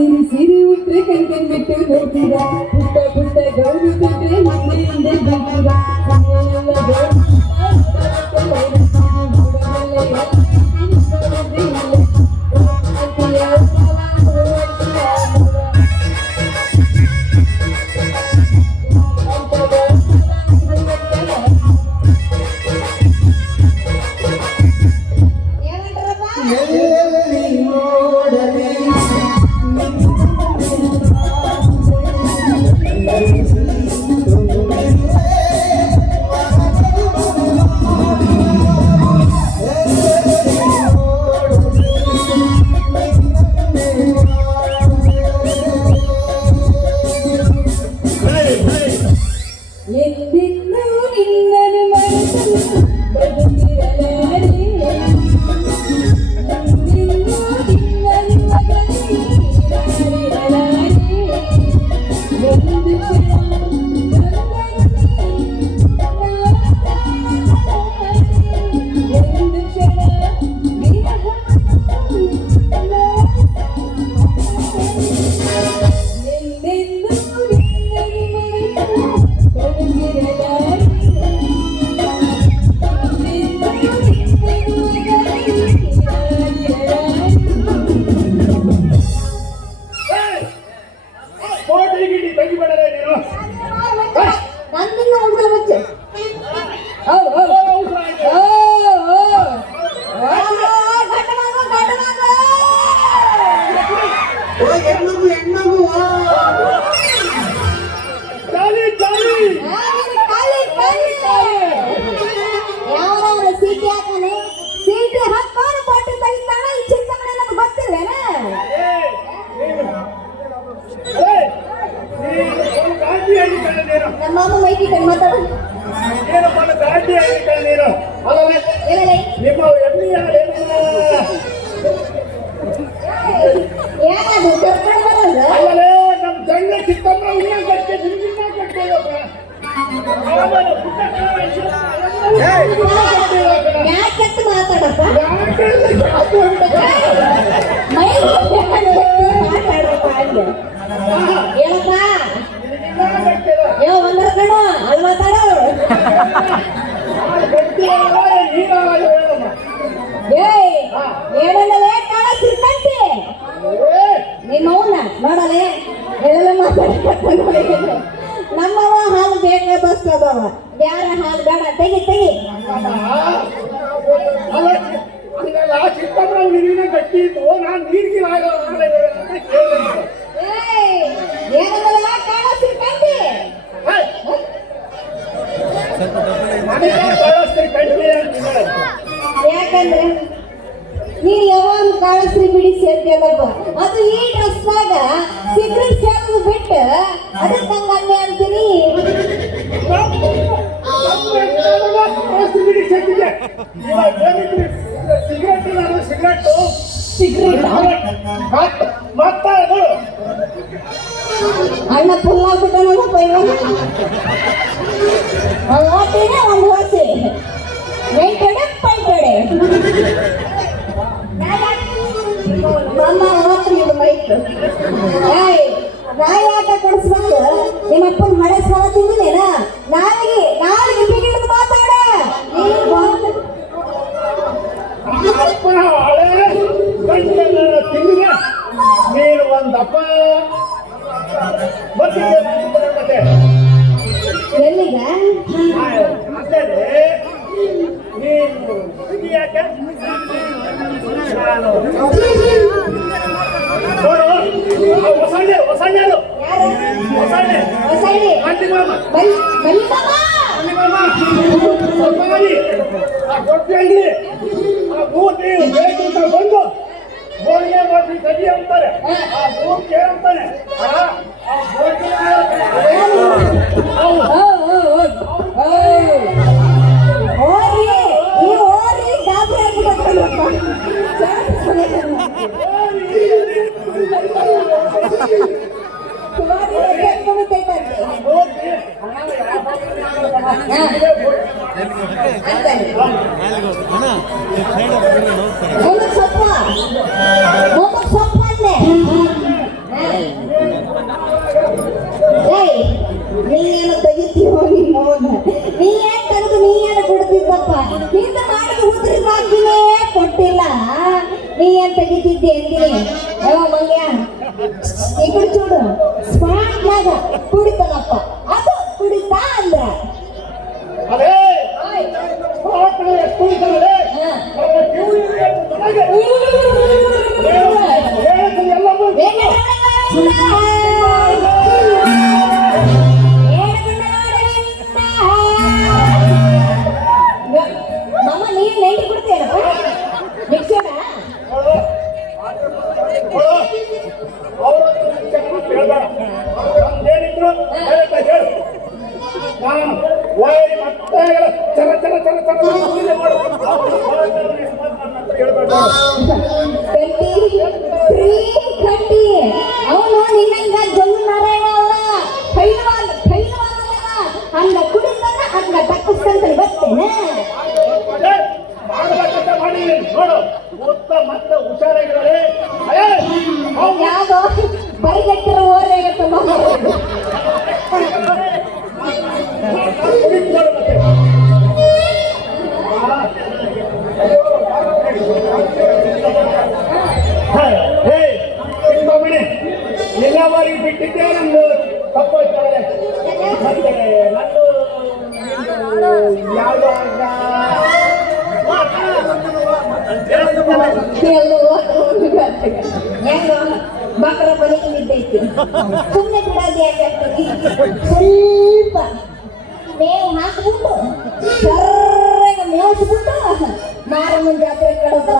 சிறு சிறு உற்று கண்கண் விட்டு நோக்கிறா புத்த புத்த கௌரவ கண்டே நம்மை அந்த ಒಂದು ಗಾಂಧಿ ಆಗಿದ್ದಾಳೆ ನೀನು ನಮ್ಮ ಮಾಮ ಮೈಕಿ ಕಣ್ ಮಾತಾಡು ನೀನು ಒಂದು ಗಾಂಧಿ ಆಗಿದ್ದಾಳೆ ನೀನು ಅಲ್ಲವೇ ಏನಲ್ಲ ನಿಮ್ಮ ಎಮ್ಮೆಯ ಏನದು ಕರ್ಕೊಂಡು ಬರೋದು ಅಲ್ಲಲೇ ನಮ್ಮ ಜಂಗ ಚಿಕ್ಕಮ್ಮ ಉಣ್ಣ ಕಟ್ಟೆ ನಿಮ್ಗಿನ್ನ ಕಟ್ಟೆಯಪ್ಪ ಆಮೇಲೆ ಪುಟ್ಟ ಯಾಕೆತ್ತು ಮಾತಾಡಪ್ಪ ಯಾಕೆ ಅದು ಹೊರಟದ? ಮೈ ಚಿಕ್ಕಮ್ಮ ನಿನ್ನ ಗಟ್ಟಿ ಇತ್ತು. ನಾನು ನೀರಿಗೆ ಯಾಕಂದ್ರೆ ನೀನ್ ಯಾವಾಗ ಕಾಳಸ್ರಿ ಬಿಡಿ ಸೇರ್ತಿಯಲ್ಲಪ್ಪ ಅದು ಈ ಡ್ರೆಸ್ನಾಗ ಸಿಗ್ರೆಟ್ ಸೇರೋದು ಬಿಟ್ಟು ಅದಕ್ಕೆ ನಂಗೆ ಅಂದೆ ಅಂತೀನಿ. ಸಿಗರೇಟ್ ಸಿಗರೇಟ್ ಮತ್ತದು ಅಣ್ಣ ಫುಲ್ ಆಗ್ಬಿಟ್ಟನಲ್ಲಪ್ಪ ಇವಾಗ ಒಂದು ಓಟಿನೇ ಒಂದು ಓಸಿ ವೆಂಕಡೆ ಪಂಕಡೆ ನಮ್ಮ ಓಟ್ರಿ ಇದು ಬೈಕ್ ಏಯ್ ನಾಯಿ ಆಟ ಕೊಡಿಸ್ಬೇಕು ನಿಮ್ಮ ಅಪ್ಪನ ಹಳೆ ಸಾಲ ತಿಂದಿನೇನ ಬಂದು ಗೋಳಿಗೆ ಮಾಡಿ ಕಡಿ ಅಂತಾರೆ ಆ ಮೂರ್ತಿ ಏನಂತಾನೆ ಆ ಆ ಗೋಳಿಗೆ ಓ, ನೀನೇನು ತೆಗಿತೀವ ನಿನ್ನ ನೀ ಏನ್ ತೆಗೆದು ನೀ ಏನು ಕೊಡ್ತಿದ್ದಪ್ಪ ನಿಂದ ಮಾಡಿ ಕೊಟ್ಟಿಲ್ಲ. ನೀ ಏನ್ ತೆಗಿತಿದ್ದೆ ಅಂದಿ? ಯಾವ ఎక్కడ చూడు స్మార్ట్ లాగా కూడిపోనప్ప ನಾನು ಓಯ್ ಮತ್ತೆ ಥರ್ಟಿ ಅವನು ನಿನ್ನಂಗ ಜೊಲ್ಲು ನಾರಾಯಣ ಅಲ್ಲ ಕೈಲವಾದ ಕೈಲವಾದ ಹಂಗ ಕುಡಿತಾನ ಹಂಗ ತಕ್ಕಿಸ್ಕಂತ ಬರ್ತೇನೆ ಮಾಡಿ ನೋಡು ಮತ್ತೆ ಆಗತ್ತೆ ಬಾರಿ ಬಿಟ್ಟಿದ್ದೆ ನಮ್ದು ತಪ್ಪಾಯ್ತಾರೆ ಮತ್ತೆ ನಂದು ಬಕ್ರ ಬಲಿಗೆ ಬಿದ್ದೈತಿ ಸುಮ್ಮನೆ ಬಿಡೋದು ಸ್ವಲ್ಪ ಮೇವು ಹಾಕ್ಬಿಟ್ಟು ಸರ್ರಾಗ ಮೇಯಿಸ್ಬಿಟ್ಟು ಮಾರಮ್ಮನ ಜಾತ್ರೆ